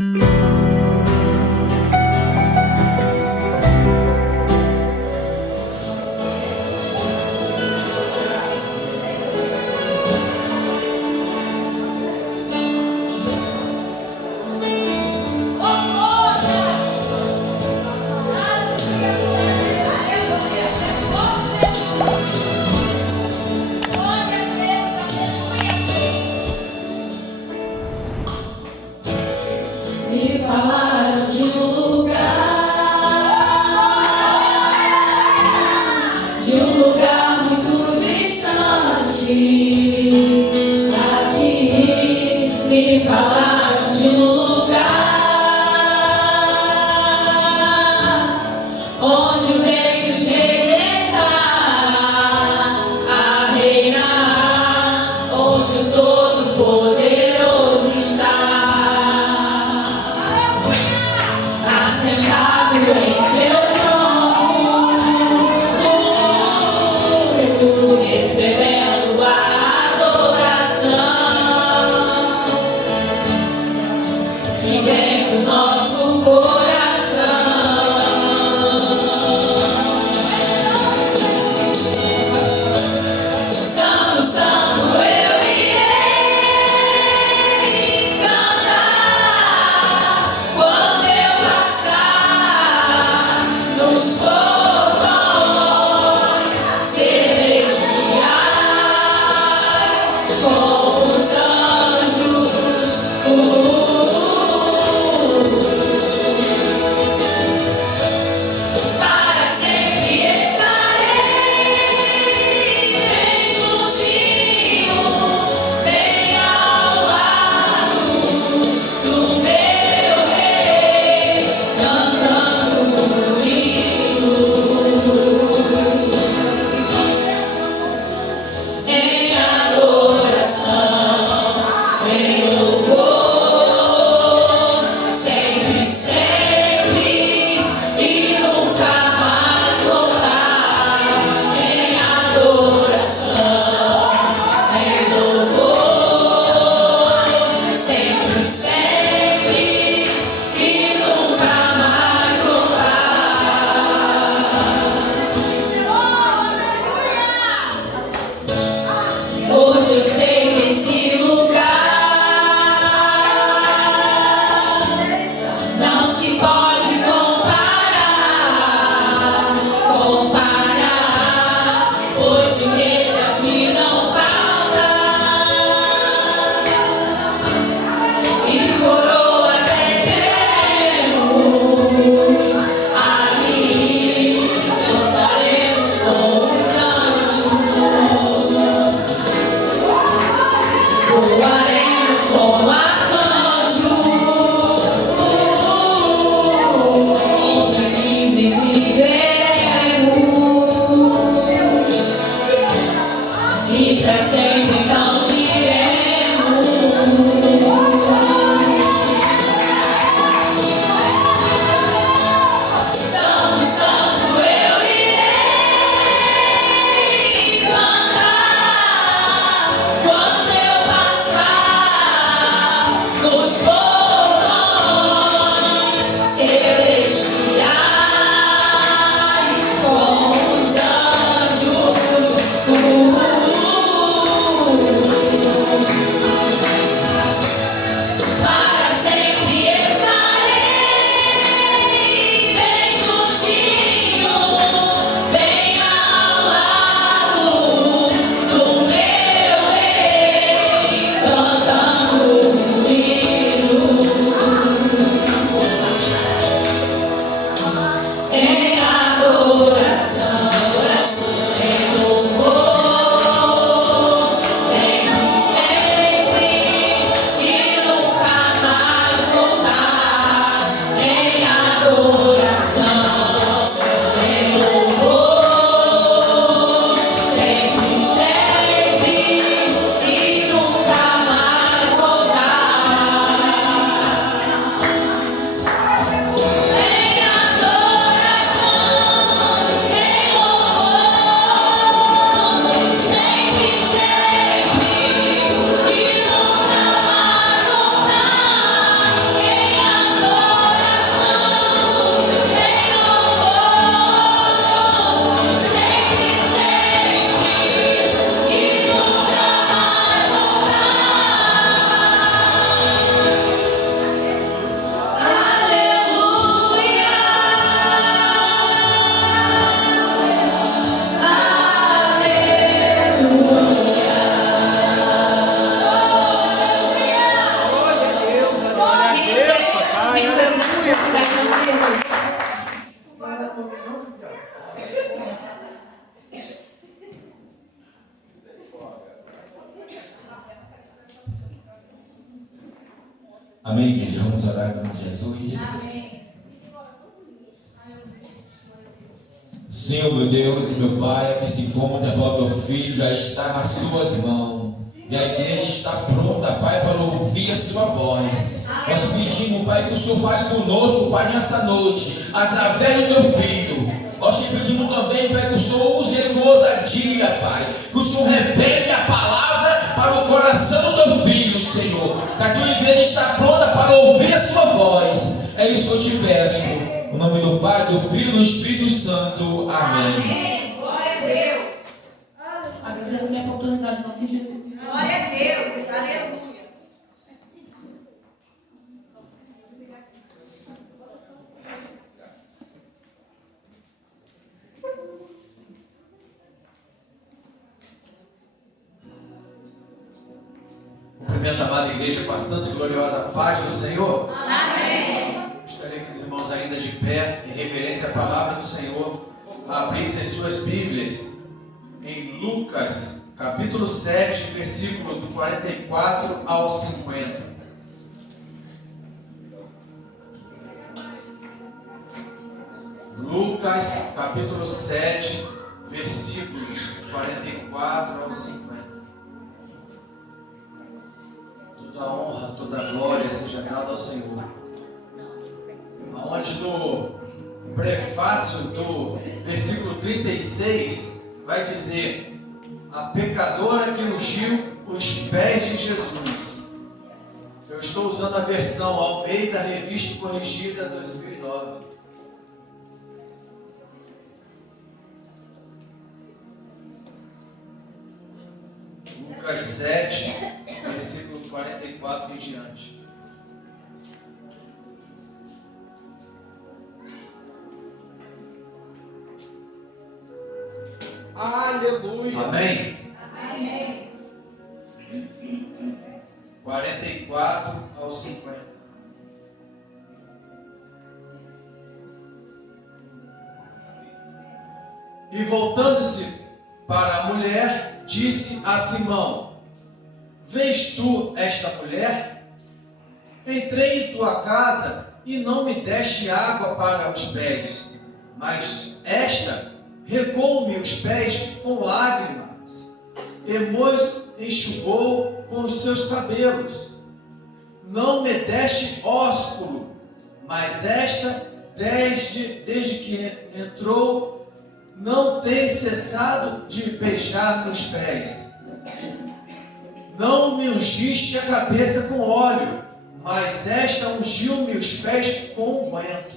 Me falaram de um lugar muito distante daqui. Me falaram de um lugar onde o Rei dos Reis está a reinar, onde o Todo-Poderoso está assentado em seu trono, recebendo a adoração que vem do nosso coração. Santo, santo, eu irei cantar quando eu passar nos portões celestiais com os anjos. Pai, aleluia. Amém, igreja? Vamos orar com Jesus. Amém. Senhor, meu Deus e meu Pai, que se encontra, Pai, teu filho já está nas suas mãos. E a igreja está pronta, Pai, para ouvir a sua voz. Nós pedimos, Pai, que o Senhor fale conosco, Pai, nessa noite, através do teu filho. Nós te pedimos também, Pai, que o Senhor use ele com ousadia, Pai. Que o Senhor revele a palavra para o coração do teu filho, Senhor. Que a tua igreja está pronta para ouvir a sua voz. É isso que eu te peço. Em nome do Pai, do Filho e do Espírito Santo. Amém. Amém. Glória a Deus. Agradeço a minha oportunidade em nome de Jesus. Glória a Deus. Aleluia. Cumprimento a amada igreja com a santa e gloriosa paz do Senhor. Amém. Gostaria que os irmãos ainda de pé, em reverência à palavra do Senhor, abrissem suas Bíblias em Lucas, capítulo 7, versículo do 44 ao 50. Lucas, capítulo 7, versículos 44 ao 50. Toda honra, toda glória seja dada ao Senhor. Aonde no prefácio do versículo 36 vai dizer: a pecadora que ungiu os pés de Jesus. Eu estou usando a versão Almeida Revista Corrigida 2009. Lucas 7, versículo 44 em diante. Aleluia. Amém? Amém. 44 ao 50. E voltando-se para a mulher, disse a Simão: vês tu esta mulher? Entrei em tua casa e não me deste água para os pés, mas esta regou-me os pés com lágrimas e meus enxugou com os seus cabelos. Não me deste ósculo, mas esta, desde que entrou, não tem cessado de me beijar nos pés. Não me ungiste a cabeça com óleo, mas esta ungiu-me os pés com unguento.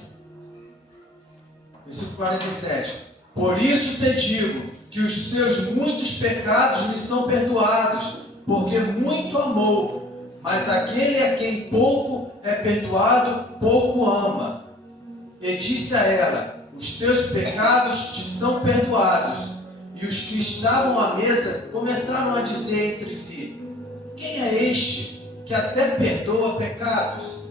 Versículo 47. Por isso te digo que os seus muitos pecados lhe são perdoados, porque muito amou. Mas aquele a quem pouco é perdoado, pouco ama. E disse a ela: os teus pecados te são perdoados. E os que estavam à mesa começaram a dizer entre si: quem é este que até perdoa pecados?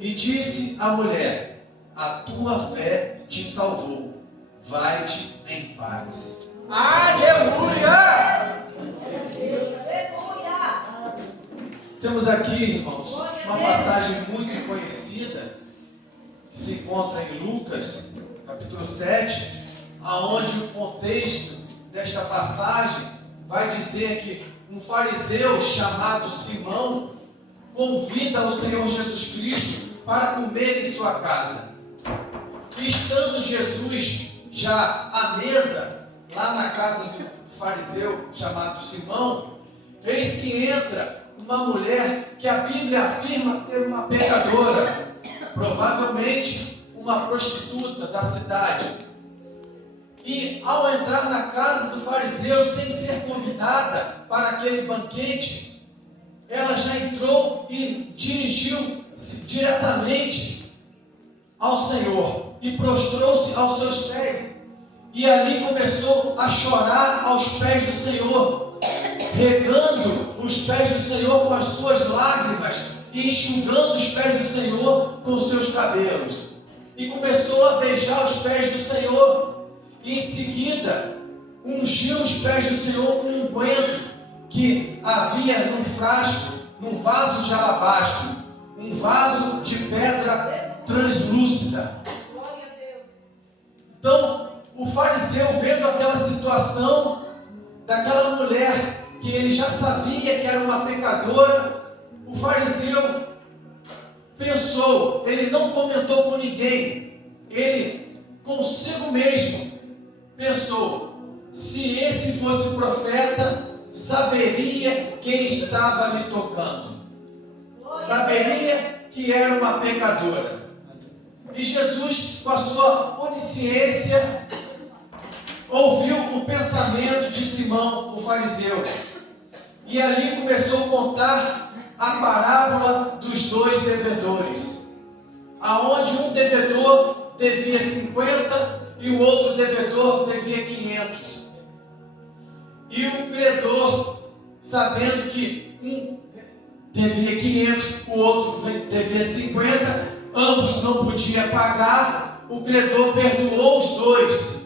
E disse a mulher: a tua fé te salvou. Vai-te em paz. Aleluia. Temos aqui, irmãos, uma passagem muito conhecida que se encontra em Lucas, capítulo 7, aonde o contexto desta passagem vai dizer que um fariseu chamado Simão convida o Senhor Jesus Cristo para comer em sua casa. E estando Jesus já à mesa, lá na casa do fariseu chamado Simão, eis que entra uma mulher que a Bíblia afirma ser uma pecadora, provavelmente uma prostituta da cidade. E ao entrar na casa do fariseu sem ser convidada para aquele banquete, ela já entrou e dirigiu-se diretamente ao Senhor e prostrou-se aos seus pés. E ali começou a chorar aos pés do Senhor, regando os pés do Senhor com as suas lágrimas e enxugando os pés do Senhor com cabelos e começou a beijar os pés do Senhor. E em seguida ungiu os pés do Senhor com um unguento que havia num frasco, num vaso de alabastro, um vaso de pedra translúcida. Então, o fariseu, vendo aquela situação daquela mulher que ele já sabia que era uma pecadora, o fariseu pensou, ele não comentou com ninguém, ele consigo mesmo pensou: se esse fosse profeta, saberia quem estava lhe tocando, saberia que era uma pecadora. E Jesus, com a sua onisciência, ouviu o pensamento de Simão, o fariseu, e ali começou a contar a parábola dos dois devedores, aonde um devedor devia 50 e o outro devedor devia 500. E o credor, sabendo que um devia 500, o outro devia 50, ambos não podiam pagar, o credor perdoou os dois.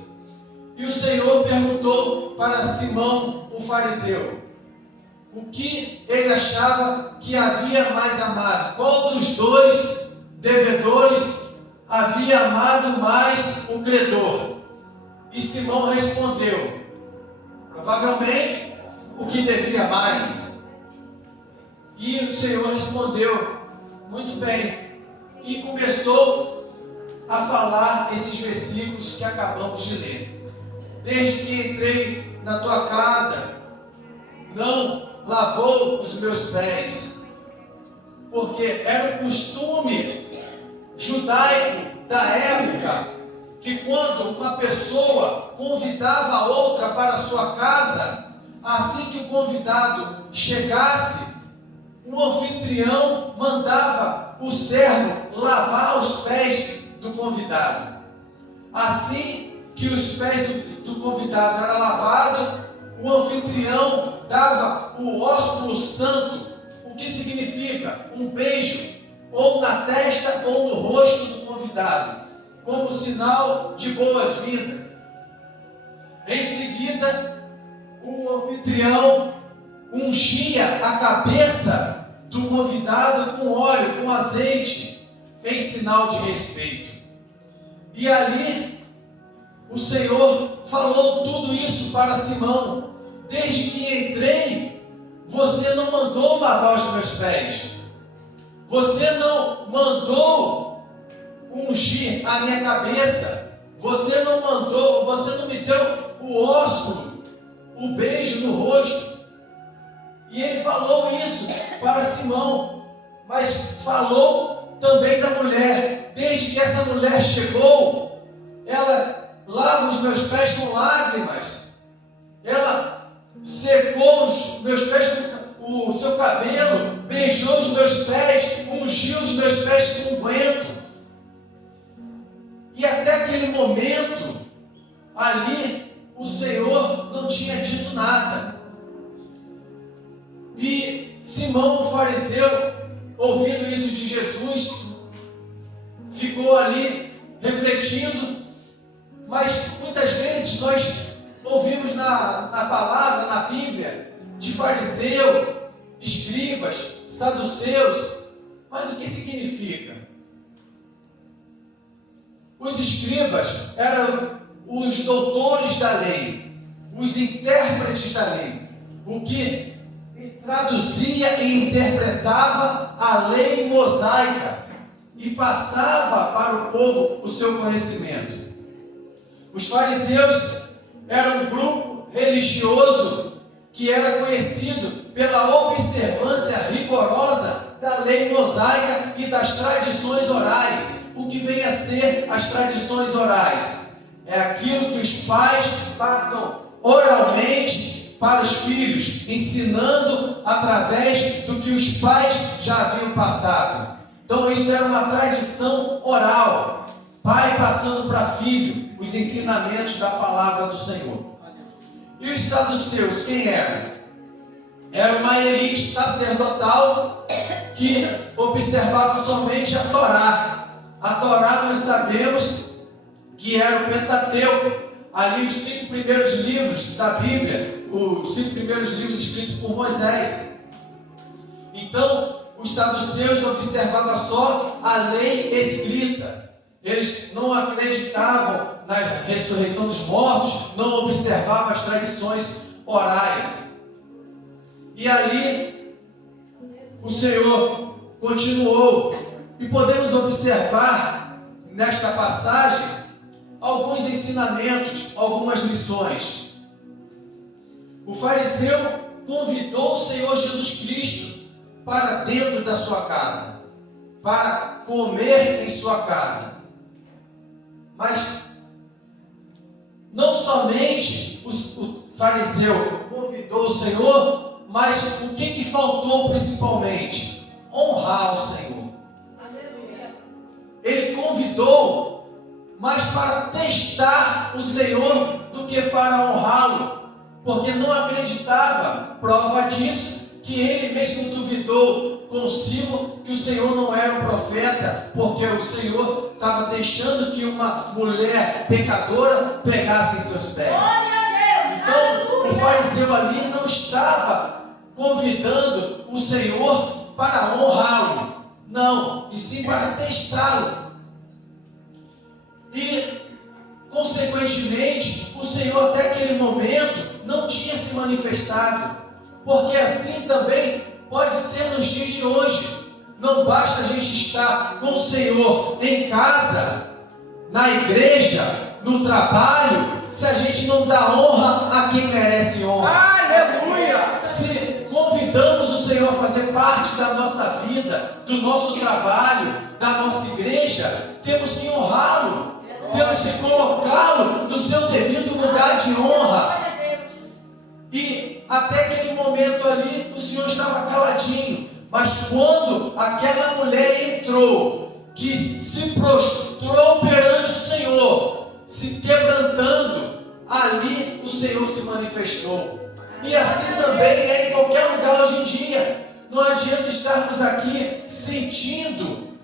E o Senhor perguntou para Simão, o fariseu, o que ele achava que havia mais amado. Qual dos dois devedores havia amado mais o credor? E Simão respondeu: provavelmente o que devia mais. E o Senhor respondeu: muito bem. E começou a falar esses versículos que acabamos de ler. Desde que entrei na tua casa, não lavou os meus pés, porque era um costume judaico da época, que quando uma pessoa convidava a outra para a sua casa, assim que o convidado chegasse, o anfitrião mandava o servo lavar os pés do convidado. Assim que os pés do convidado eram lavados, o anfitrião dava o ósculo santo, o que significa um beijo, ou na testa ou no rosto do convidado, como sinal de boas-vindas. Em seguida, o anfitrião ungia a cabeça do convidado com óleo, com azeite, em sinal de respeito. E ali, o Senhor falou tudo isso para Simão: desde que entrei, você não mandou lavar os meus pés, você não mandou ungir a minha cabeça, você não me deu o ósculo, o beijo no rosto. E ele falou isso para Simão, mas falou também da mulher. Desde que essa mulher chegou, ela lava os meus pés com lágrimas, ela secou os meus pés com o seu cabelo, beijou os meus pés, ungiu os meus pés com unguento. E até aquele momento, ali, o Senhor não tinha dito nada. E Simão, o fariseu, ouvindo isso de Jesus, ficou ali refletindo. Mas muitas vezes nós ouvimos na palavra, na Bíblia, de fariseu, escribas, saduceus. Mas o que significa? Os escribas eram os doutores da lei, os intérpretes da lei, o que traduzia e interpretava a lei mosaica e passava para o povo o seu conhecimento. Os fariseus eram um grupo religioso que era conhecido pela observância rigorosa da lei mosaica e das tradições orais. O que vem a ser as tradições orais? É aquilo que os pais passam oralmente para os filhos, ensinando através do que os pais já haviam passado. Então isso era uma tradição oral, pai passando para filho os ensinamentos da palavra do Senhor. E os saduceus, quem eram? Era uma elite sacerdotal que observava somente a Torá, A Torá nós sabemos que era o Pentateuco, ali os 5 primeiros livros da Bíblia, os 5 primeiros livros escritos por Moisés. Então, os saduceus observavam só a lei escrita. Eles não acreditavam na ressurreição dos mortos, não observavam as tradições orais. E ali, o Senhor continuou. E podemos observar nesta passagem alguns ensinamentos, algumas lições. O fariseu convidou o Senhor Jesus Cristo para dentro da sua casa, para comer em sua casa. Mas não somente o fariseu convidou o Senhor, mas o que faltou principalmente? Honrar o Senhor. Ele convidou, mas para testar o Senhor do que para honrá-lo, porque não acreditava. Prova disso, que ele mesmo duvidou consigo que o Senhor não era um profeta, porque o Senhor estava deixando que uma mulher pecadora pegasse em seus pés. Então, o fariseu ali não estava convidando o Senhor para honrá-lo, não, e sim para testá-lo. E, consequentemente, o Senhor até aquele momento não tinha se manifestado, porque assim também pode ser nos dias de hoje. Não basta a gente estar com o Senhor em casa, na igreja, no trabalho, se a gente não dá honra a quem merece honra. Aleluia! Se convidamos o Senhor a fazer parte da nossa vida, do nosso trabalho, da nossa igreja, temos que honrá-lo, temos que colocá-lo no seu devido lugar de honra. E até aquele momento ali, o Senhor estava caladinho. Mas quando aquela mulher entrou, que se prostrou perante o Senhor, se quebrantando, ali o Senhor se manifestou. E assim também é em qualquer lugar hoje em dia. Não adianta estarmos aqui sentindo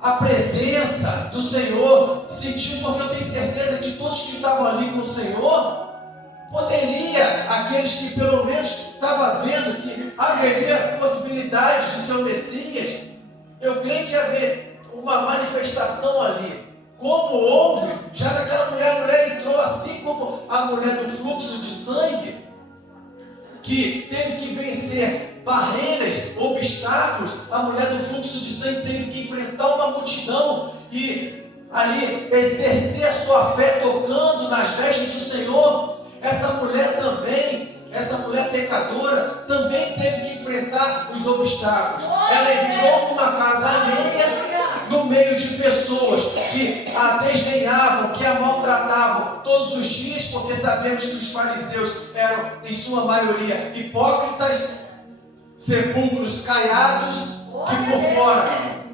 a presença do Senhor, sentindo, porque eu tenho certeza que todos que estavam ali com o Senhor, poderia, aqueles que pelo menos estavam vendo que haveria possibilidade de ser o Messias, eu creio que haver uma manifestação ali, como houve, já naquela mulher, a mulher entrou assim como a mulher do fluxo de sangue, que teve que vencer barreiras, obstáculos. A mulher do fluxo de sangue teve que enfrentar uma multidão e ali exercer a sua fé tocando nas vestes do Senhor. Essa mulher também, essa mulher pecadora, também teve que enfrentar os obstáculos. Ela entrou numa casa alheia, no meio de pessoas que a desdenhavam, que a maltratavam todos os dias, porque sabemos que os fariseus eram, em sua maioria, hipócritas, sepulcros caiados, que por fora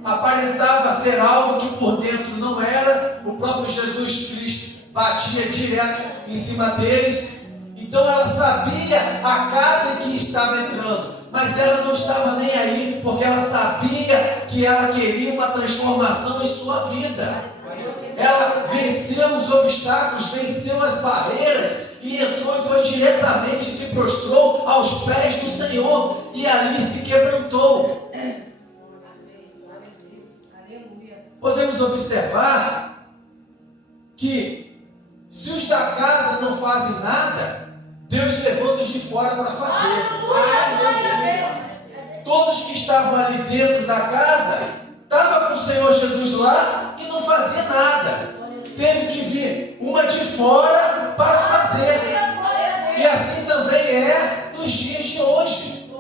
aparentava ser algo que por dentro não era. O próprio Jesus Cristo batia direto em cima deles. Então ela sabia a casa em que estava entrando, mas ela não estava nem aí, porque ela sabia que ela queria uma transformação em sua vida. Ela venceu os obstáculos, venceu as barreiras e entrou e foi diretamente, se prostrou aos pés do Senhor e ali se quebrantou. Podemos observar que se os da casa não fazem nada, Deus levanta os de fora para fazer. Todos que estavam ali dentro da casa, estavam com o Senhor Jesus lá e não fazia nada. Teve que vir uma de fora para fazer. E assim também é nos dias de hoje.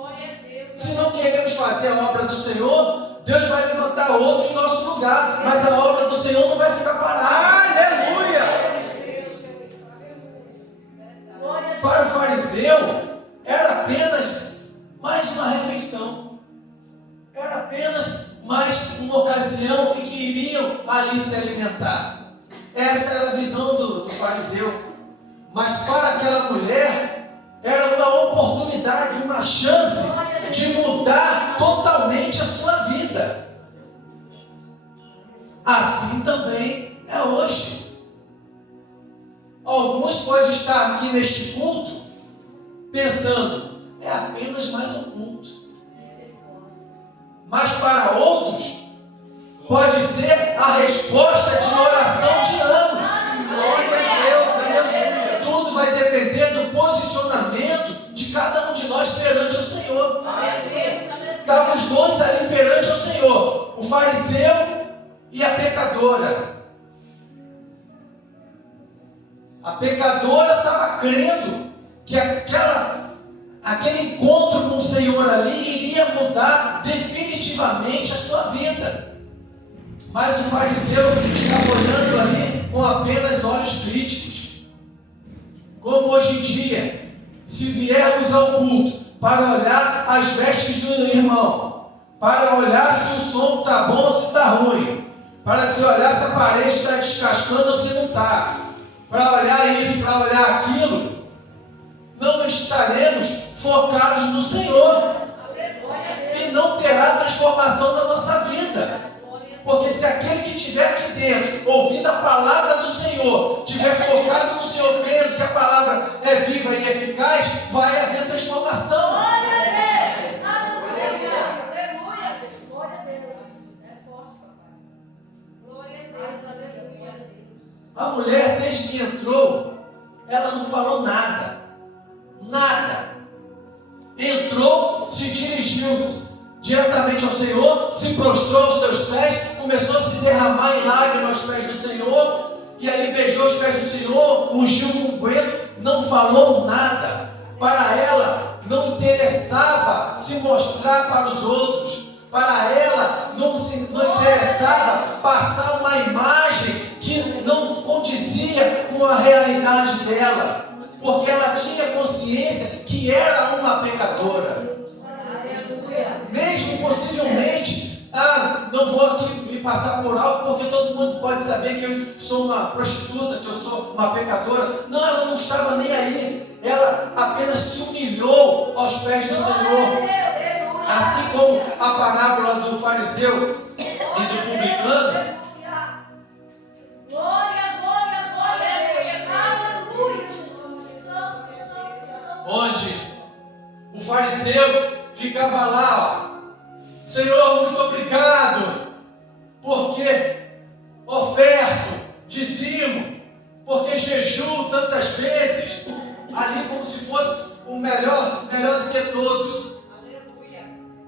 Se não queremos fazer a obra do Senhor, Deus vai levantar outro em nosso lugar, mas a obra do Senhor não vai ficar parada. Aleluia! Para o fariseu, era apenas mais uma refeição. Era apenas mais uma ocasião em que iriam ali se alimentar. Essa era a visão do fariseu. Mas para aquela mulher, era uma oportunidade, uma chance de mudar totalmente a sua vida. A também é hoje. Alguns podem estar aqui neste culto pensando, é apenas mais um culto. Mas para outros, pode ser a resposta de oração de anos. Glória a Deus, aleluia. Tudo vai depender do posicionamento de cada um de nós perante o Senhor. Estavam os dois ali perante o Senhor, o fariseu e a pecadora. A pecadora estava crendo que aquele encontro com o Senhor ali iria mudar definitivamente a sua vida. Mas o fariseu estava olhando ali com apenas olhos críticos. Como hoje em dia, se viermos ao culto para olhar as vestes do irmão, para olhar se o som está bom ou se está ruim, para se olhar se a parede está descascando ou se não está, para olhar isso, para olhar aquilo, não estaremos focados no Senhor e não terá transformação na nossa vida. Porque se aquele que estiver aqui dentro, ouvindo a palavra do Senhor, estiver focado no Senhor, crendo que a palavra é viva e eficaz, vai haver transformação. A mulher, desde que entrou, ela não falou nada. Nada. Entrou, se dirigiu diretamente ao Senhor, se prostrou aos seus pés, começou a se derramar em lágrimas aos pés do Senhor, e ali beijou os pés do Senhor, ungiu com unguento, não falou nada. Para ela não interessava se mostrar para os outros, para ela não interessava passar uma imagem que não condizia com a realidade dela, porque ela tinha consciência que era uma pecadora. Mesmo possivelmente, não vou aqui me passar por algo, porque todo mundo pode saber que eu sou uma prostituta, que eu sou uma pecadora. Não, ela não estava nem aí. Ela apenas se humilhou aos pés do Senhor. Assim como a parábola do fariseu e do publicano, onde o fariseu ficava lá, Senhor, muito obrigado, porque oferto, dizimo, porque jejuo tantas vezes, ali como se fosse o melhor do que todos.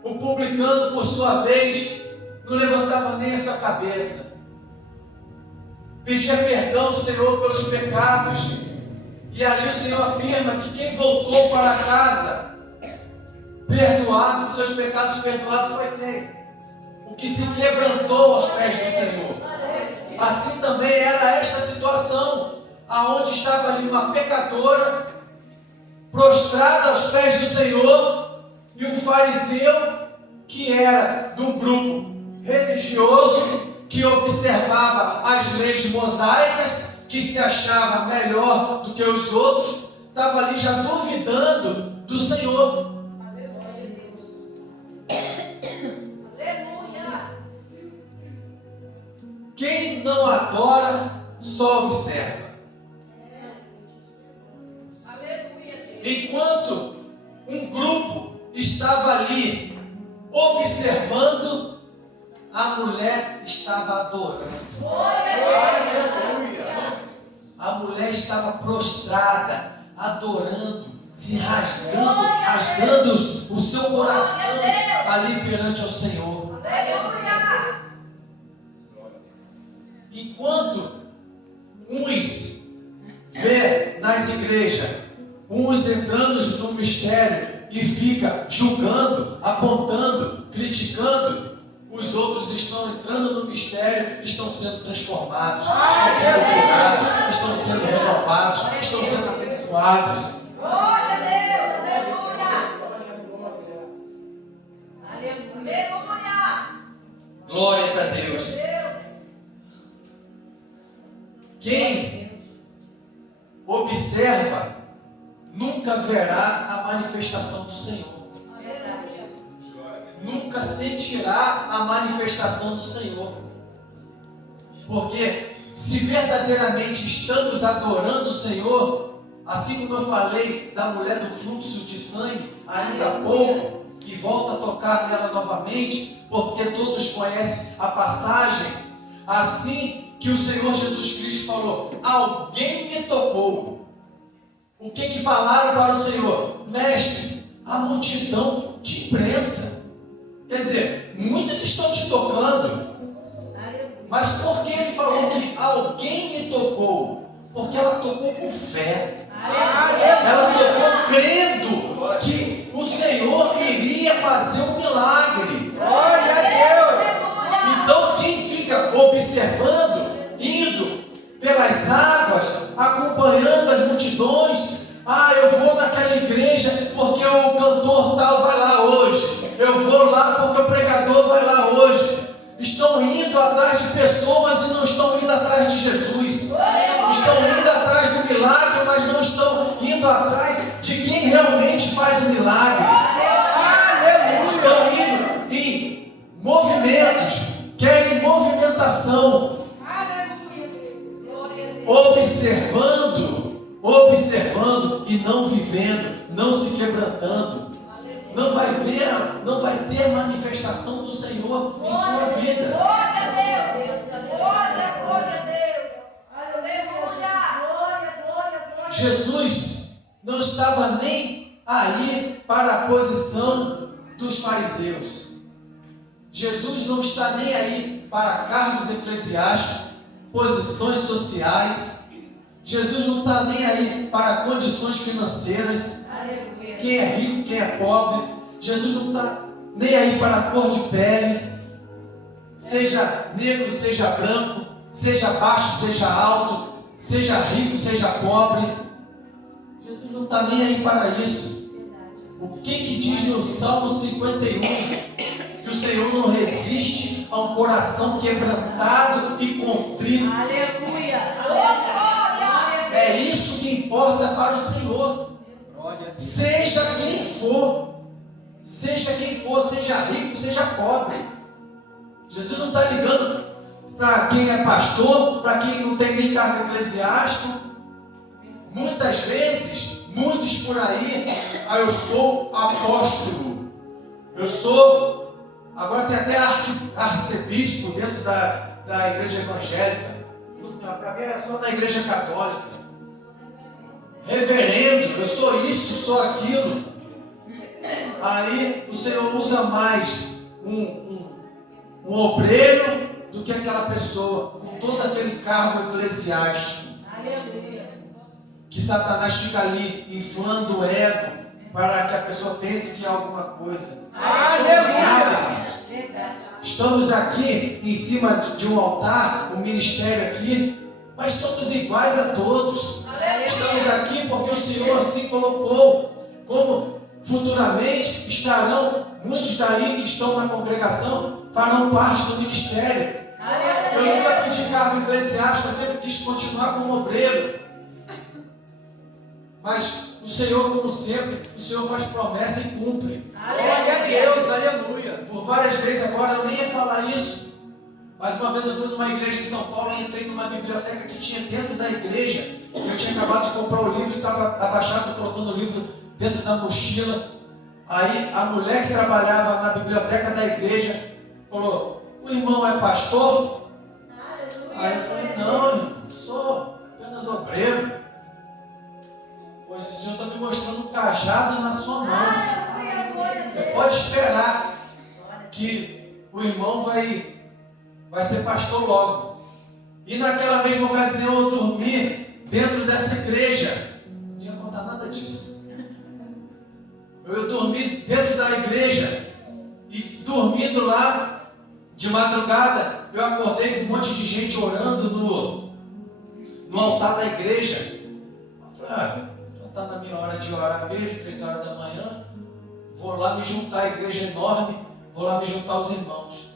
O publicano, por sua vez, não levantava nem a sua cabeça, pedia perdão ao Senhor pelos pecados, e ali o Senhor afirma que quem voltou para casa perdoado, seus pecados perdoados, foi quem? O que se quebrantou aos pés do Senhor. Assim também era esta situação, aonde estava ali uma pecadora, prostrada aos pés do Senhor, e um fariseu, que era do grupo religioso, que observava as leis mosaicas, que se achava melhor do que os outros, estava ali já duvidando do Senhor. Quem não adora, só observa. Enquanto um grupo estava ali observando, a mulher estava adorando. A mulher estava prostrada, adorando, se rasgando o seu coração ali perante o Senhor. Enquanto uns vê nas igrejas, uns entrando no mistério e fica julgando, apontando, criticando, os outros estão entrando no mistério, estão sendo transformados, estão sendo curados, estão sendo renovados, estão sendo abençoados. Glória a Deus, aleluia. Aleluia. Glórias a Deus. Quem observa nunca verá a manifestação do Senhor. Nunca sentirá a manifestação do Senhor. Porque se verdadeiramente estamos adorando o Senhor, assim como eu falei da mulher do fluxo de sangue ainda há pouco, e volto a tocar nela novamente, porque todos conhecem a passagem, assim que o Senhor Jesus Cristo falou: alguém me tocou. O que falaram para o Senhor? Mestre, a multidão te imprensa. Quer dizer, muitos estão te tocando. Mas por que ele falou que alguém me tocou? Porque ela tocou com fé. Ela tocou crendo que o Senhor iria fazer um milagre. Glória a Deus. Então quem fica observando, indo pelas águas, acompanhando as multidões, eu vou naquela igreja porque o cantor tal vai lá hoje, eu vou lá porque o pregador vai lá hoje. Estão indo atrás de pessoas e não estão indo atrás de Jesus. Estão indo atrás do milagre, mas não estão indo atrás de quem realmente faz o milagre. Estão indo em movimentos, querem movimentação, observando e não vivendo, não se quebrantando. Não vai ter manifestação do Senhor em sua vida. Glória a Deus. Glória a Deus. Aleluia. Jesus não estava nem aí para a posição dos fariseus. Jesus não está nem aí para cargos eclesiásticos, posições sociais. Jesus não está nem aí para condições financeiras. Quem é rico, quem é pobre. Jesus não está nem aí para a cor de pele, seja negro, seja branco, seja baixo, seja alto, seja rico, seja pobre. Jesus não está nem aí para isso. O que diz no Salmo 51? Que o Senhor não resiste a um coração quebrantado e contrito. Aleluia. É isso que importa para o Senhor. Seja quem for, seja rico, seja pobre. Jesus não está ligando para quem é pastor, para quem não tem nem cargo eclesiástico. Muitas vezes, muitos por aí, eu sou apóstolo, eu sou, agora tem até arcebispo dentro da igreja evangélica. Para mim era só na igreja católica. Reverendo, eu sou isso, sou aquilo. Aí o Senhor usa mais um obreiro do que aquela pessoa com todo aquele cargo eclesiástico. Que Satanás fica ali inflando o ego para que a pessoa pense que é alguma coisa. Estamos aqui em cima de um altar, um ministério aqui, mas somos iguais a todos. Estamos aqui porque o Senhor assim colocou. Como futuramente estarão muitos daí que estão na congregação, farão parte do ministério. Eu nunca pedi cargo eclesiástico, eu sempre quis continuar como obreiro. Mas o Senhor, como sempre, o Senhor faz promessa e cumpre. Glória a Deus, aleluia. Por várias vezes agora eu nem ia falar isso. Mas uma vez eu fui numa igreja em São Paulo e entrei numa biblioteca que tinha dentro da igreja. Eu tinha acabado de comprar o livro e estava abaixado colocando o livro dentro da mochila. Aí a mulher que trabalhava na biblioteca da igreja falou: o irmão é pastor? Aí eu falei: não, irmão, sou apenas obreiro. Pois o Senhor está me mostrando um cajado na sua mão. Pode esperar que o irmão vai ser pastor logo. E naquela mesma ocasião eu dormi dentro dessa igreja. Não ia contar nada disso. Eu dormi dentro da igreja e dormindo lá de madrugada, eu acordei com um monte de gente orando no altar da igreja. Eu falei: já está na minha hora de orar mesmo, 3 horas da manhã. Vou lá me juntar, a igreja é enorme, vou lá me juntar aos irmãos.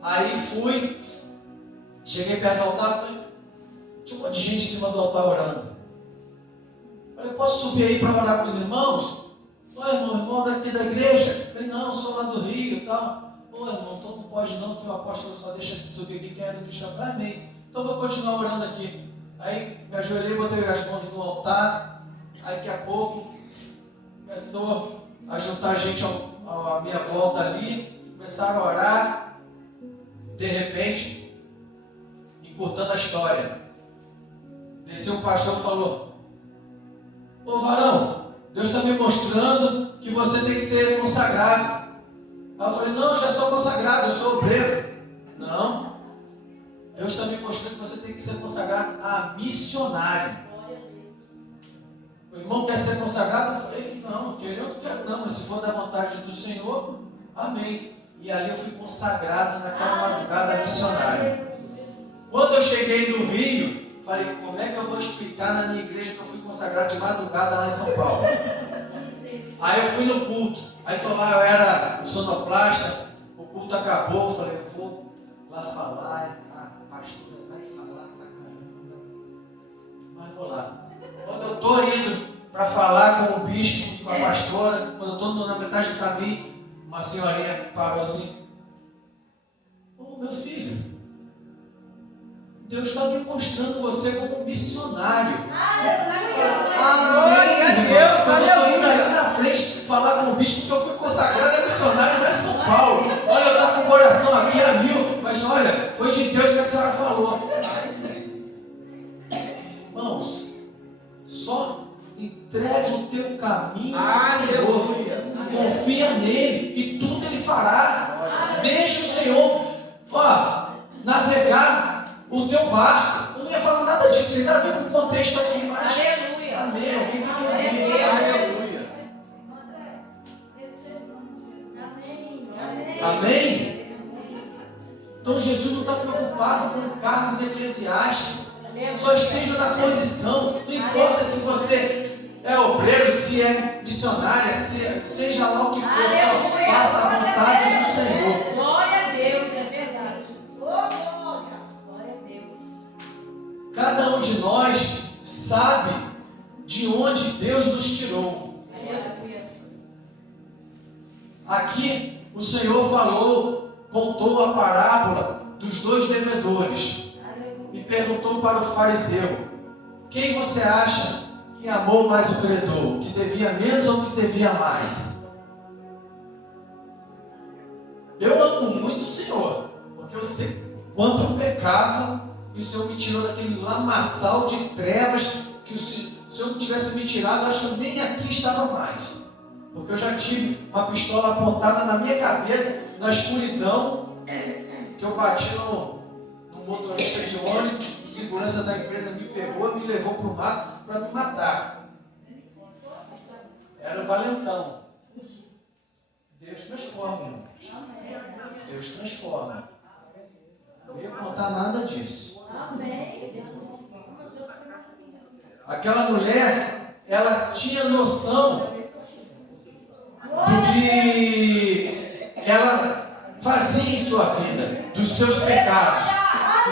Aí fui, cheguei perto do altar, falei: tinha um monte de gente em cima do altar orando. Falei: posso subir aí para orar com os irmãos? Ô irmão daqui da igreja? Falei: não, sou lá do Rio e tal. Ô irmão, pode não, que o apóstolo só deixa subir aqui quem é do cristão. Eu falei, amém. Então eu vou continuar orando aqui. Aí me ajoelhei, botei as mãos no altar. Aí daqui a pouco começou a juntar gente à minha volta ali. Começaram a orar. De repente, encurtando a história, desceu um pastor e falou: ô varão, Deus está me mostrando que você tem que ser consagrado. Aí eu falei: não, eu já sou consagrado, eu sou obreiro. Não, Deus está me mostrando que você tem que ser consagrado a missionário. O irmão quer ser consagrado? Eu falei: não, eu não quero não, mas se for da vontade do Senhor, amém. E ali eu fui consagrado naquela madrugada missionário. Quando eu cheguei no Rio, falei: como é que eu vou explicar na minha igreja que eu fui consagrado de madrugada lá em São Paulo? Aí eu fui no culto. Aí tô lá, eu era o sonoplasta, o culto acabou, eu falei: eu vou lá falar, a pastora vai falar pra caramba, mas vou lá. Quando eu tô indo para falar com o bispo, com a pastora, quando eu tô na metade do caminho, uma senhorinha parou assim: ô meu filho, Deus está me mostrando você como missionário. Glória a Deus, mas eu estou indo aleluia. ali na frente falar com o bispo, porque eu fui consagrado a missionário, não é São Paulo. Olha, eu estava com o coração aqui a mil, mas olha, foi de Deus que a senhora falou. Irmãos, só entrega o teu caminho ao Senhor. Aleluia. Confia nele e tudo ele fará. Deixa o Senhor navegar o teu barco. Eu não ia falar nada disso, tem nada a ver com o contexto aqui, mas Aleluia. amém. Alguém tem que ouvir. Aleluia. Amém? Então Jesus não está preocupado com cargos eclesiásticos. Só esteja na posição. Não importa se você é obreiro, se é missionária, seja lá o que for, só faça a vontade do Senhor. Glória a Deus, é verdade. Glória a Deus. Cada um de nós sabe de onde Deus nos tirou. Aleluia. Aqui o Senhor contou a parábola dos dois devedores e perguntou para o fariseu: quem você acha que amou mais o credor? Que devia menos ou que devia mais? Eu amo muito o Senhor, porque eu sei quanto eu pecava e o Senhor me tirou daquele lamaçal de trevas que se o Senhor não tivesse me tirado, eu acho que eu nem aqui estava mais. Porque eu já tive uma pistola apontada na minha cabeça, na escuridão, que eu bati no motorista de ônibus, o segurança da empresa me pegou e me levou para o mato para me matar. Era o valentão. Deus transforma, irmãos. Deus transforma. Não ia contar nada disso. Aquela mulher, ela tinha noção do que ela fazia em sua vida, dos seus pecados.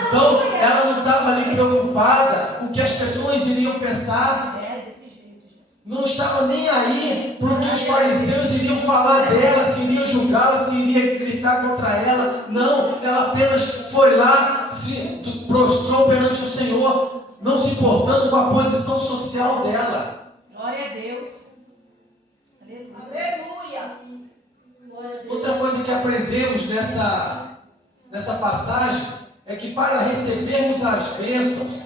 Então, ela não estava ali preocupada com o que as pessoas iriam pensar. Não estava nem aí para o que os fariseus iriam falar dela, se iriam julgá-la, se iriam gritar contra ela. Não, ela apenas foi lá, se prostrou perante o Senhor, não se importando com a posição social dela. Glória a Deus. Aleluia. Outra coisa que aprendemos nessa passagem é que para recebermos as bênçãos,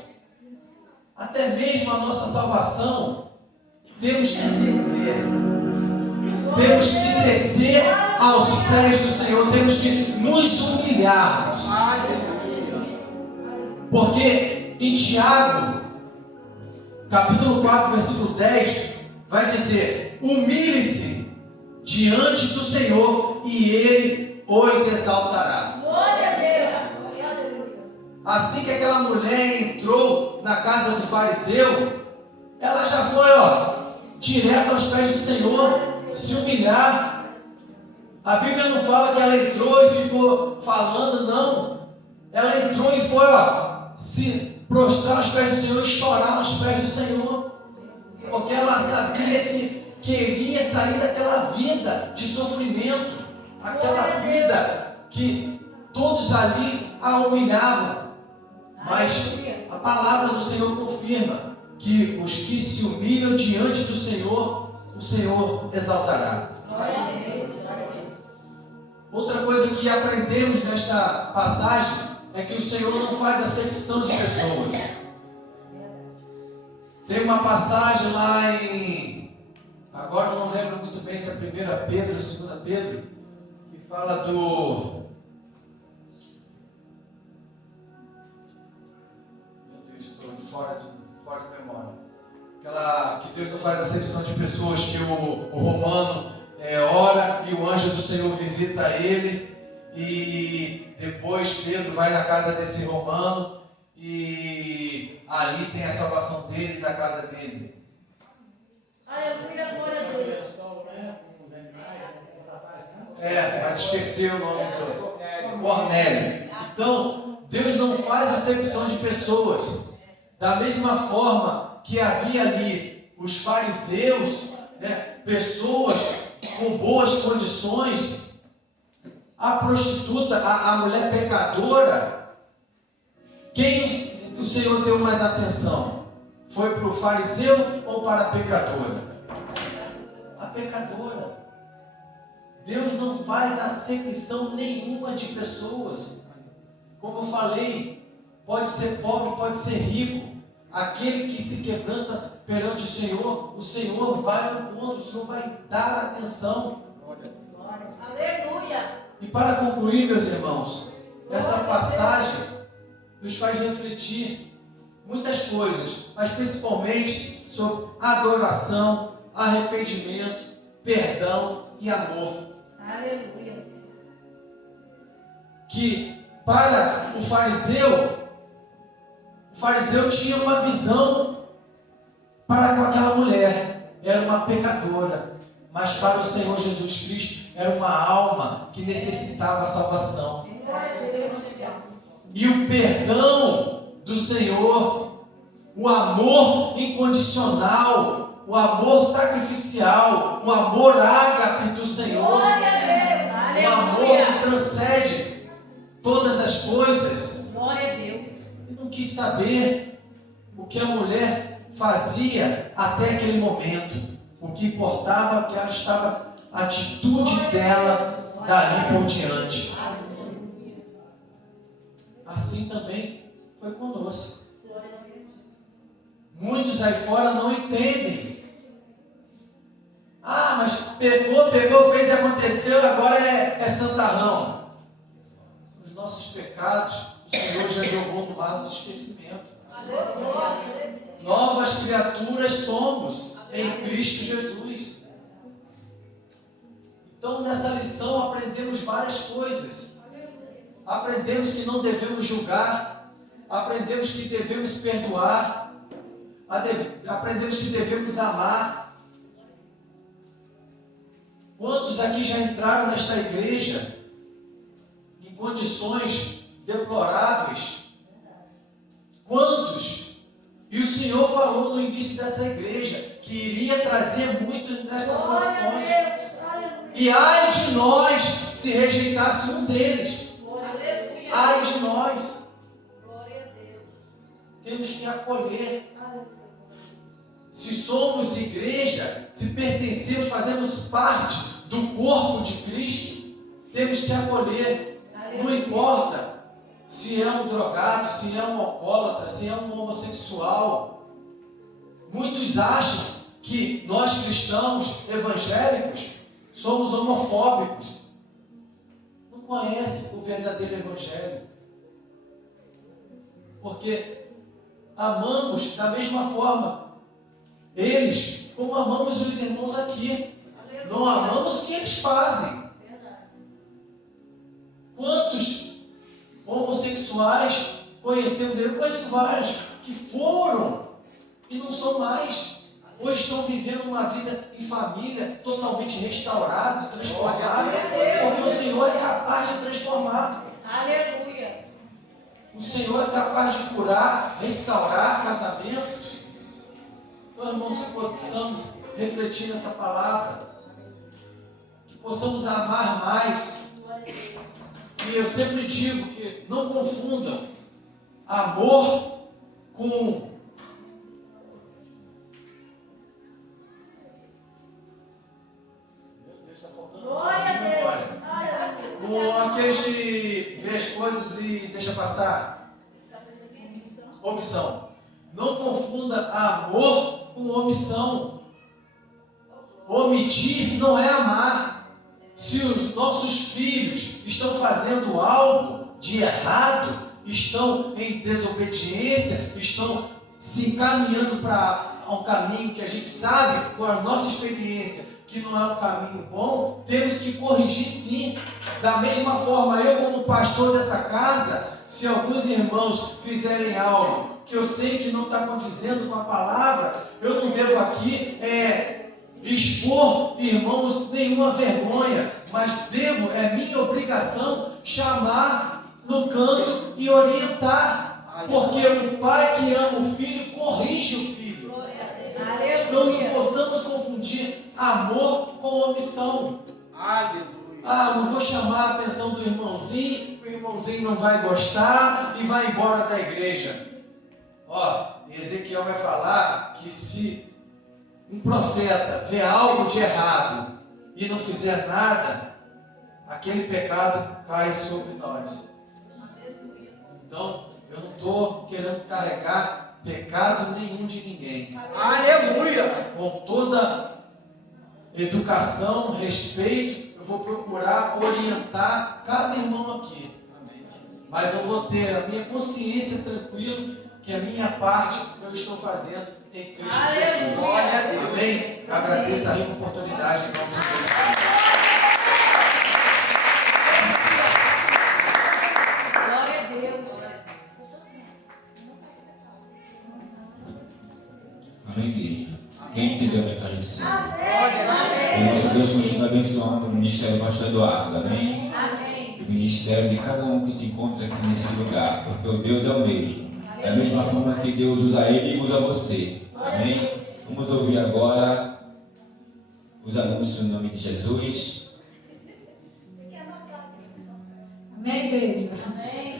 até mesmo a nossa salvação, temos que descer. Temos que descer aos pés do Senhor, temos que nos humilharmos. Porque em Tiago, capítulo 4, versículo 10, vai dizer: humilhe-se diante do Senhor e Ele os exaltará. Glória a Deus. Assim que aquela mulher entrou na casa do fariseu, ela já foi, direto aos pés do Senhor, se humilhar. A Bíblia não fala que ela entrou e ficou falando, não. Ela entrou e foi, se prostrar aos pés do Senhor e chorar aos pés do Senhor. Porque ela sabia que queria sair daquela vida de sofrimento, aquela vida que todos ali a humilhavam. Mas a palavra do Senhor confirma que os que se humilham diante do Senhor, o Senhor exaltará. Outra coisa que aprendemos nesta passagem é que o Senhor não faz acepção de pessoas. Tem uma passagem lá em... Agora eu não lembro muito bem se é 1 Pedro ou 2 Pedro, que fala do... Meu Deus, estou fora de memória. Aquela que Deus não faz acepção de pessoas, que o romano ora e o anjo do Senhor visita ele, e depois Pedro vai na casa desse romano e ali tem a salvação dele e da casa dele. Aleluia, glória a Deus. Mas esqueceu o nome do Cornélio. Então, Deus não faz acepção de pessoas. Da mesma forma que havia ali os fariseus, pessoas com boas condições, a prostituta, a mulher pecadora, quem o Senhor deu mais atenção? Foi para o fariseu ou para a pecadora? A pecadora. Deus não faz acepção nenhuma de pessoas. Como eu falei, pode ser pobre, pode ser rico. Aquele que se quebranta perante o Senhor vai ao encontro, o Senhor vai dar atenção. Aleluia. E para concluir, meus irmãos, essa passagem nos faz refletir muitas coisas, mas principalmente sobre adoração, arrependimento, perdão e amor. Aleluia. Que para o fariseu tinha uma visão para com aquela mulher, era uma pecadora, mas para o Senhor Jesus Cristo era uma alma que necessitava salvação. E o perdão do Senhor, o amor incondicional, o amor sacrificial, o amor ágape do Senhor, o amor que transcende todas as coisas. Glória a Deus. Ele não quis saber o que a mulher fazia até aquele momento. O que importava é que ela estava, a atitude dela dali por diante. Assim também foi conosco. Muitos aí fora não entendem. Mas pegou, fez e aconteceu, agora é santarrão. Os nossos pecados, o Senhor já jogou no vaso de esquecimento. Novas criaturas somos em Cristo Jesus. Então nessa lição aprendemos várias coisas. Aprendemos que não devemos julgar, aprendemos que devemos perdoar, aprendemos que devemos amar. Quantos aqui já entraram nesta igreja em condições deploráveis? Quantos? E o Senhor falou no início dessa igreja que iria trazer muitos nessas condições. E ai de nós se rejeitasse um deles. Ai de nós. Temos que acolher. Se somos igreja, se pertencemos, fazemos parte do corpo de Cristo, temos que acolher. Não importa se é um drogado, se é um alcoólatra, se é um homossexual. Muitos acham que nós cristãos evangélicos somos homofóbicos. Não conhece o verdadeiro evangelho. Porque amamos da mesma forma eles, como amamos os irmãos aqui. Não amamos o que eles fazem. Quantos homossexuais conhecemos? Eu conheço vários que foram e não são mais. Hoje estão vivendo uma vida em família totalmente restaurada, transformada, porque o Senhor é capaz de transformar. Aleluia. O Senhor é capaz de curar, restaurar casamentos. Então, irmãos, que possamos refletir nessa palavra, que possamos amar mais, E eu sempre digo que não confundam amor com aqueles que vê as coisas e deixa passar. Omissão. Não confunda amor com omissão. Omitir não é amar. Se os nossos filhos estão fazendo algo de errado, estão em desobediência, estão se encaminhando para um caminho que a gente sabe, com a nossa experiência, que não é um caminho bom, temos que corrigir sim. Da mesma forma, eu como pastor dessa casa, se alguns irmãos fizerem algo que eu sei que não está condizendo com a palavra, eu não devo aqui expor, irmãos, nenhuma vergonha, mas devo, é minha obrigação, chamar no canto e orientar, porque o pai que ama o filho, corrige o filho. Então não possamos confundir amor com omissão. Não vou chamar a atenção do irmãozinho, o irmãozinho não vai gostar e vai embora da igreja. Ezequiel vai falar que se um profeta vê algo de errado e não fizer nada, aquele pecado cai sobre nós. Então, eu não estou querendo carregar pecado nenhum de ninguém. Aleluia! Com toda educação, respeito, eu vou procurar orientar cada irmão aqui. Mas eu vou ter a minha consciência tranquila que a minha parte eu estou fazendo em Cristo Jesus. Glória a Deus. Amém? Agradeço a rica oportunidade em nome de Jesus. Glória a Deus. Amém, igreja? Quem entendeu a mensagem do Senhor? Glória O nosso Deus continua abençoando o ministério do pastor Eduardo, amém? Amém. O ministério de cada um que se encontra aqui nesse lugar, porque o Deus é o mesmo. Da mesma forma que Deus usa ele, usa você. Amém? Vamos ouvir agora os anúncios no nome de Jesus. Amém, igreja? Amém.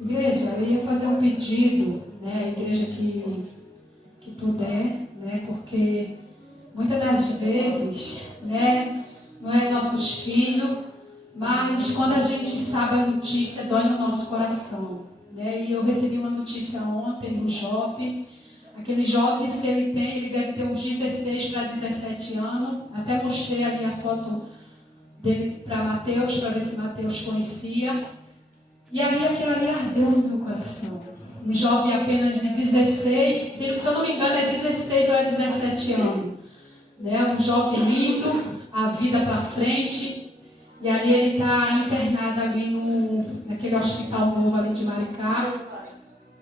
Igreja, eu ia fazer um pedido, né? A igreja que puder, né? Porque muitas das vezes, né? Não é nossos filhos, mas quando a gente sabe a notícia, dói no nosso coração, né? E eu recebi uma notícia ontem do jovem. Aquele jovem, se ele deve ter uns 16 para 17 anos. Até mostrei ali a foto dele para Mateus, para ver se Mateus conhecia. E ali aquilo ali ardeu no meu coração. Um jovem apenas de 16, se eu não me engano é 16 ou é 17 anos. Né? Um jovem lindo, a vida para frente. E ali ele está internado ali naquele hospital novo ali de Maricá.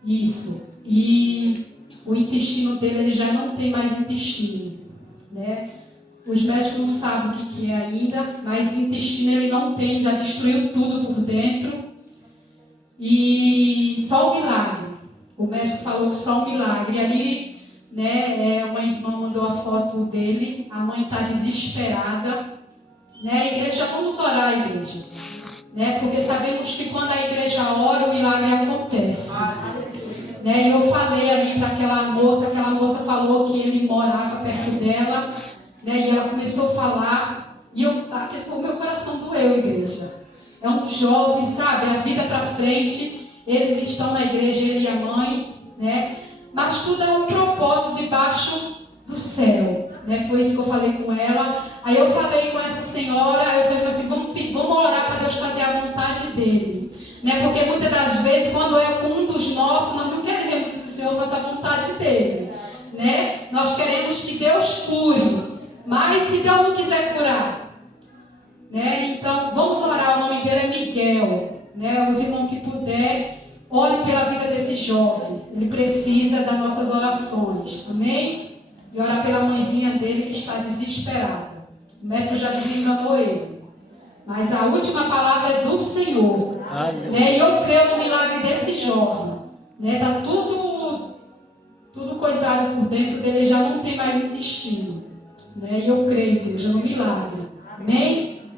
Isso. E o intestino dele, ele já não tem mais intestino. Né? Os médicos não sabem o que é ainda, mas intestino ele não tem, já destruiu tudo por dentro. E só um milagre. O médico falou que só um milagre. E ali, né, uma irmã mandou a foto dele, a mãe está desesperada. Né? A igreja, vamos orar, igreja. Né? Porque sabemos que quando a igreja ora, o milagre acontece. Né? E eu falei ali para aquela moça falou que ele morava perto dela. Né? E ela começou a falar. E o meu coração doeu, igreja. É um jovem, sabe? A vida para frente. Eles estão na igreja, ele e a mãe. Né? Mas tudo é um propósito debaixo do céu. Né? Foi isso que eu falei com ela. Aí eu falei com essa senhora, eu falei assim, vamos orar para Deus fazer a vontade dele. Né? Porque muitas das vezes, quando é com um dos nossos, nós não queremos que o Senhor faça a vontade dele. Né? Nós queremos que Deus cure. Mas se Deus não quiser curar, né? Então vamos orar, o nome dele é Miguel. Né? Os irmãos que puder, ore pela vida desse jovem. Ele precisa das nossas orações. Amém? E orar pela mãezinha dele que está desesperada. O médico já desenganou ele. Mas a última palavra é do Senhor. Né? E eu creio no milagre desse jovem. Né? Está tudo coisado por dentro dele, ele já não tem mais intestino. Né? E eu creio, igreja, no milagre. Amém?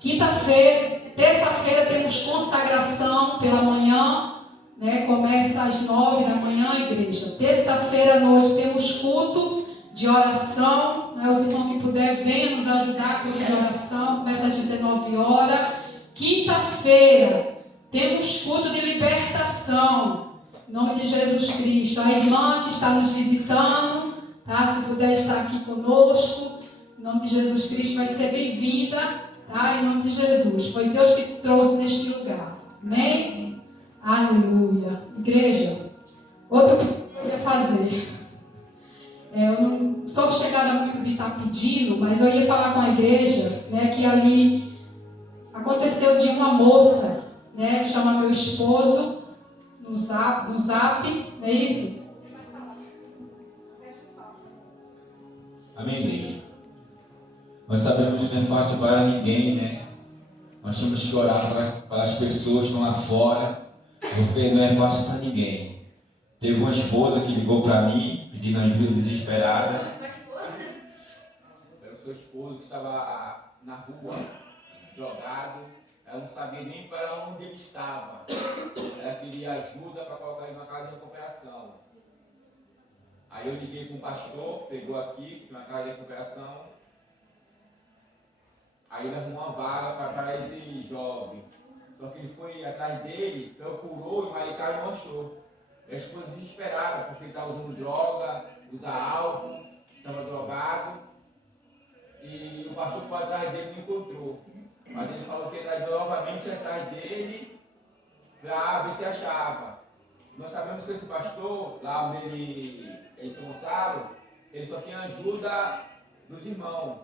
Quinta-feira, terça-feira temos consagração pela manhã, né? Começa às 9 da manhã, igreja. Terça-feira à noite temos culto de oração, né? Os irmãos que puderem, venham nos ajudar com o culto de oração, começa às 19 horas. Quinta-feira temos culto de libertação, em nome de Jesus Cristo. A irmã que está nos visitando, tá? Se puder estar aqui conosco, em nome de Jesus Cristo, vai ser bem-vinda, tá? Em nome de Jesus. Foi Deus que trouxe neste lugar. Amém? Aleluia. Igreja, outro que eu ia fazer. Eu não sou chegada muito de estar pedindo, mas eu ia falar com a igreja, né, que ali aconteceu de uma moça, né, chama meu esposo no zap, não é isso? Amém, igreja? Nós sabemos que não é fácil para ninguém, né? Nós temos que orar para as pessoas que estão lá fora, porque não é fácil para ninguém. Teve uma esposa que ligou para mim, pedindo ajuda desesperada. Era o seu esposo que estava na rua, drogado. Ela não sabia nem para onde ele estava. Ela queria ajuda para colocar ele numa casa de recuperação. Aí eu liguei com o pastor, pegou aqui, na casa de recuperação. Aí ele arrumou uma vaga para esse jovem. Só que ele foi atrás dele, procurou e Maricá não achou. A esposa desesperada, porque ele estava usando droga, usa álcool, estava drogado. E o pastor foi atrás dele e não encontrou. Mas ele falou que ele ia novamente atrás dele para ver se achava. Nós sabemos que esse pastor, lá onde ele é em São Gonçalo, ele só tem ajuda dos irmãos.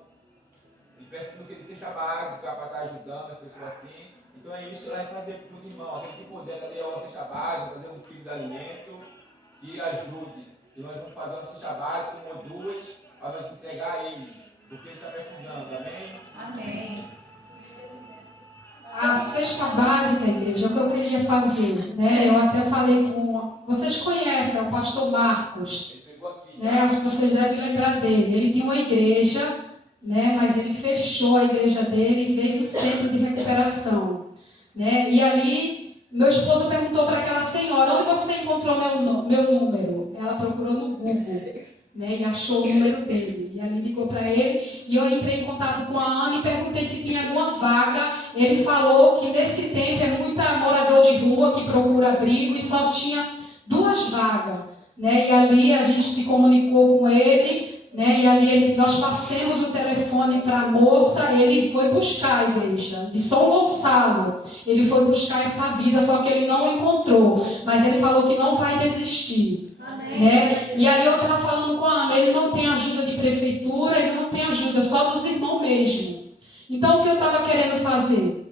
Ele precisa que ele seja básico para estar ajudando as pessoas assim. Então é isso que vai fazer para os irmãos. Aquele que puder fazer uma cesta básica, fazer um quilo de alimento que ajude. E nós vamos fazer uma cesta básica, uma ou duas, para nós entregar a ele. Porque ele está precisando. Amém? Amém. A cesta básica, igreja, é o que eu queria fazer, né? Eu até falei com... Vocês conhecem, é o pastor Marcos. Ele pegou aqui. Né? Acho que vocês devem lembrar dele. Ele tinha uma igreja, né? Mas ele fechou a igreja dele e fez o centro de recuperação. Né? E ali, meu esposo perguntou para aquela senhora, onde você encontrou meu número? Ela procurou no Google, né? E achou o número dele. E ali ligou para ele, e eu entrei em contato com a Ana e perguntei se tinha alguma vaga. Ele falou que nesse tempo é muita morador de rua que procura abrigo e só tinha 2 vagas. Né? E ali a gente se comunicou com ele, né? E ali nós passamos o telefone para a moça. Ele foi buscar a igreja de São Gonçalo. Ele foi buscar essa vida, só que ele não encontrou. Mas ele falou que não vai desistir. Né? E aí eu estava falando com a Ana, ele não tem ajuda de prefeitura, ele não tem ajuda, só dos irmãos mesmo. Então o que eu estava querendo fazer?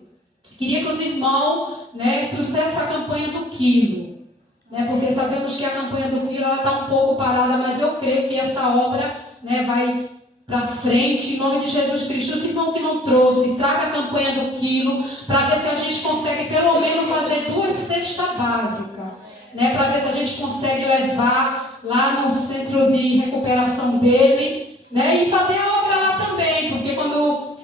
Queria que os irmãos, né, trouxessem a campanha do quilo. Né? Porque sabemos que a campanha do quilo está um pouco parada, mas eu creio que essa obra, né, vai para frente, em nome de Jesus Cristo. Os irmãos que não trouxe, traga a campanha do quilo, para ver se a gente consegue pelo menos fazer 2 cestas básicas, né, para ver se a gente consegue levar lá no centro de recuperação dele, né, e fazer a obra lá também, porque quando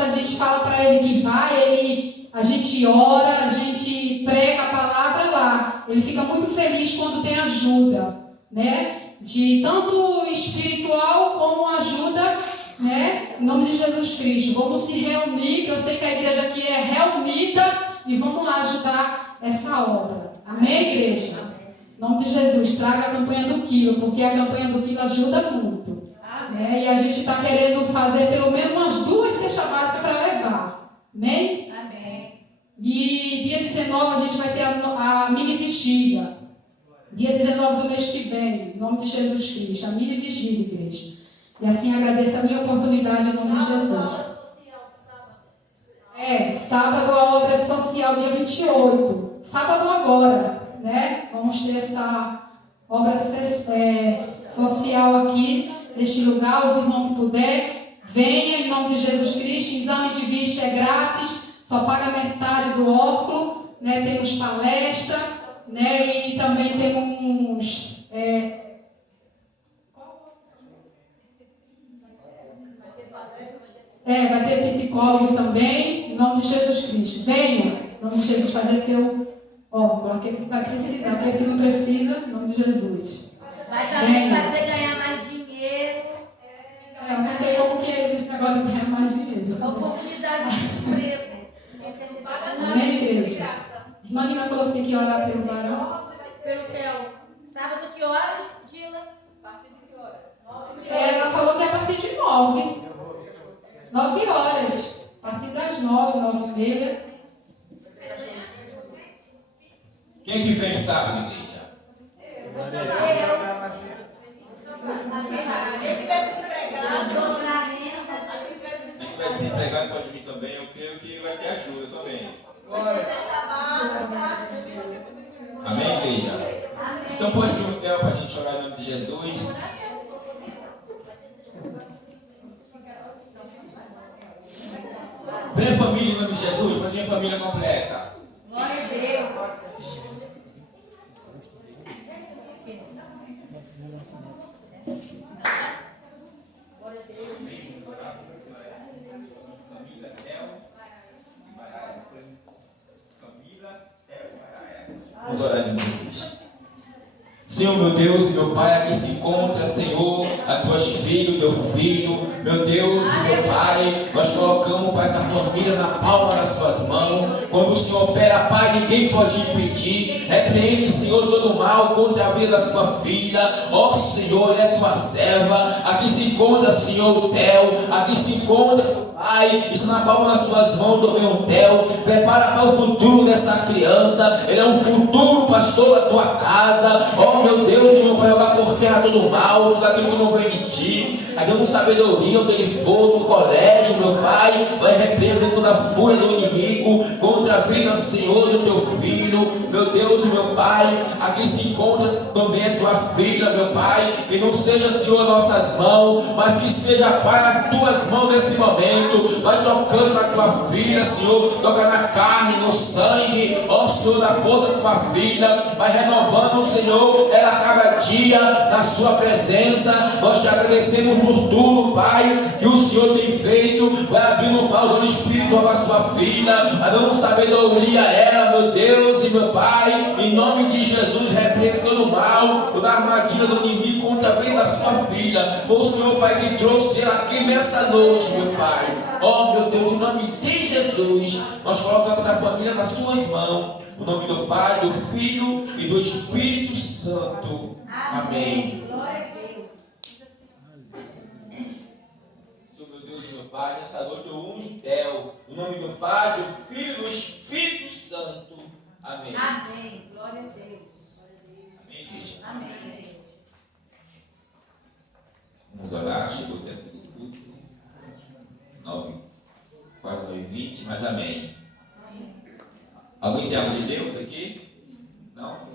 a gente fala para ele que vai, a gente ora, a gente prega a palavra lá, ele fica muito feliz quando tem ajuda, né, de tanto espiritual como ajuda, né, em nome de Jesus Cristo. Vamos se reunir, que eu sei que a igreja aqui é reunida, e vamos lá ajudar essa obra. Amém, igreja? Em nome de Jesus, traga a campanha do quilo, porque a campanha do quilo ajuda muito. Né? E a gente está querendo fazer pelo menos umas 2 cestas básicas para levar. Amém? Amém. E dia 19 a gente vai ter a mini vigília. Dia 19 do mês que vem, em nome de Jesus Cristo, a mini vigília, igreja. E assim agradeço a minha oportunidade em nome de Jesus. Sábado a obra social, dia 28. Sábado agora, né? Vamos ter essa obra social aqui, neste lugar. Os irmãos que puder, venha em nome de Jesus Cristo. Exame de vista é grátis, só paga metade do óculos, né? Temos palestra, né? E também temos... vai ter psicólogo também, Em nome de Jesus Cristo. Venha. Em nome de Jesus, fazer seu órgão. Aquele que vai precisar, aquele que não precisa, em nome de Jesus. Vai também fazer ganhar mais dinheiro. Eu não sei como que é esse negócio de ganhar mais dinheiro. Oportunidade de emprego. Amém, igreja? Irmã Nina falou que tem que orar pelo varão. Pelo Theo. Sábado que horas, Dila? A partir de que horas? Ela falou que é a partir de 9. 9 horas. A partir das 9, 9h30. Quem que vem sábado, igreja? Quem tiver desempregado, Dobrar renda. Quem estiver desempregado pode vir também. Eu creio que vai ter ajuda também. Amém, igreja? Então pode vir no Theo para a gente orar em nome de Jesus. Vem família em nome de Jesus, pode vir a família completa. Glória a Deus. Vamos orar em nome de Jesus. Senhor, meu Deus e meu Pai, aqui se encontra, Senhor, as tuas filhas, meu filho, meu Deus e meu Pai, nós colocamos, Pai, essa família na palma das suas mãos. Quando o Senhor opera, Pai, ninguém pode impedir. Repreende, Senhor, todo o mal contra a vida da sua filha. Ó Senhor, ela é tua serva. Aqui se encontra, Senhor, o Theo. Aqui se encontra, Pai, isso na palma das suas mãos do meu Theo. Prepara para o futuro dessa criança. Ele é um futuro pastor da tua casa. Ó meu Deus, meu Pai, vai por terra todo mal, tudo aquilo que não vem de ti. Aqui com sabedoria, onde ele for, no colégio, meu Pai, vai repreender toda a fúria do inimigo contra a vida, Senhor, do teu filho. Meu Deus e meu Pai, aqui se encontra também a tua filha, meu Pai. Que não seja, Senhor, nossas mãos, mas que seja, Pai, as tuas mãos nesse momento. Vai tocando na tua filha, Senhor, toca na carne, no sangue, ó Senhor, da força da tua filha. Vai renovando, Senhor, ela a cada dia na sua presença. Nós te agradecemos por tudo, Pai, que o Senhor tem feito. Vai abrindo, Pai, os olhos espirituais da sua filha, vai dando sabedoria a ela, meu Deus e meu Pai. Em nome de Jesus, repreende todo o mal, toda a armadilha do inimigo contra a vida da sua filha. Foi o Senhor, Pai, que trouxe ela aqui nessa noite, meu Pai. Ó, meu Deus, em nome de Jesus, nós colocamos a família nas suas mãos. No nome do Pai, do Filho e do Espírito Santo. Amém. Glória a Deus. Senhor, meu Deus e meu Pai, nessa noite eu unjo o Theo. No nome do Pai, do Filho e do Espírito Santo. Amém. Amém. Glória a Deus. Amém, igreja. Amém. Vamos orar, chegou o tempo do culto. 9, quase 9h20, mas amém. Alguém tem algo de Deus aqui? Não?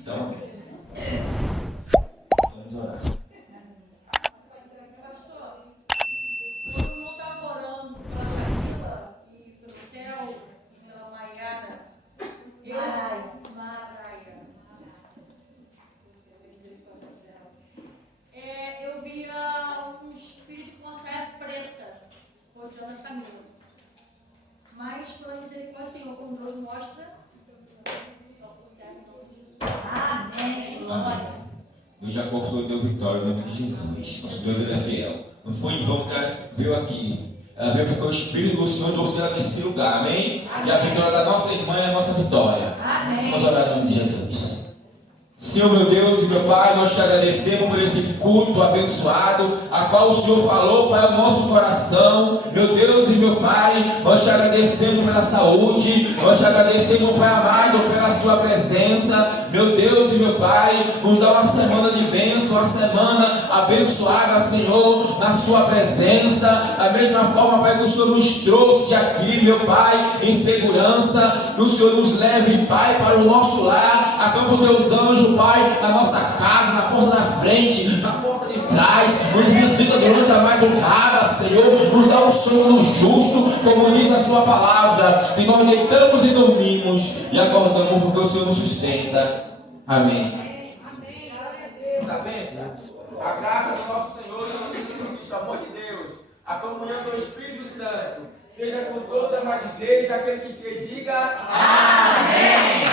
Então, vamos orar. todo mundo está orando pela Camila e pelo Theo, pela Maiara. Maraia. Eu via um espírito com uma saia preta rodeando a Camila. Mas, pela misericórdia do Senhor, como Deus mostra, Amém. Glória. Deus já conquistou teu vitória em nome de Jesus. Nosso Deus, ele é fiel. Não foi em vão que ela veio aqui. Ela veio porque o Espírito do Senhor trouxe ela nesse lugar. Amém? E a vitória da nossa irmã é a nossa vitória. Amém. Vamos orar em nome de Jesus. Senhor, meu Deus e meu Pai, nós te agradecemos por esse culto abençoado, a qual o Senhor falou para o nosso coração. Meu Deus e meu Pai, nós te agradecemos pela saúde, nós te agradecemos, Pai amado, pela sua presença. Meu Deus e meu Pai, nos dá uma semana de bênção, uma semana abençoada, Senhor, na sua presença. Da mesma forma, Pai, que o Senhor nos trouxe aqui, meu Pai, em segurança, que o Senhor nos leve, Pai, para o nosso lar, acampa os teus anjos, Pai, na nossa casa, na porta da frente, na porta de trás, nos visita durante a madrugada, Senhor, nos dá um sono justo, como diz a sua palavra, e nós deitamos e dormimos, e acordamos porque o Senhor nos sustenta. Amém. Da bênção. A graça do nosso Senhor Jesus Cristo, o amor de Deus, a comunhão do Espírito Santo, Seja com toda a amada igreja, aquele que crê, diga Amém.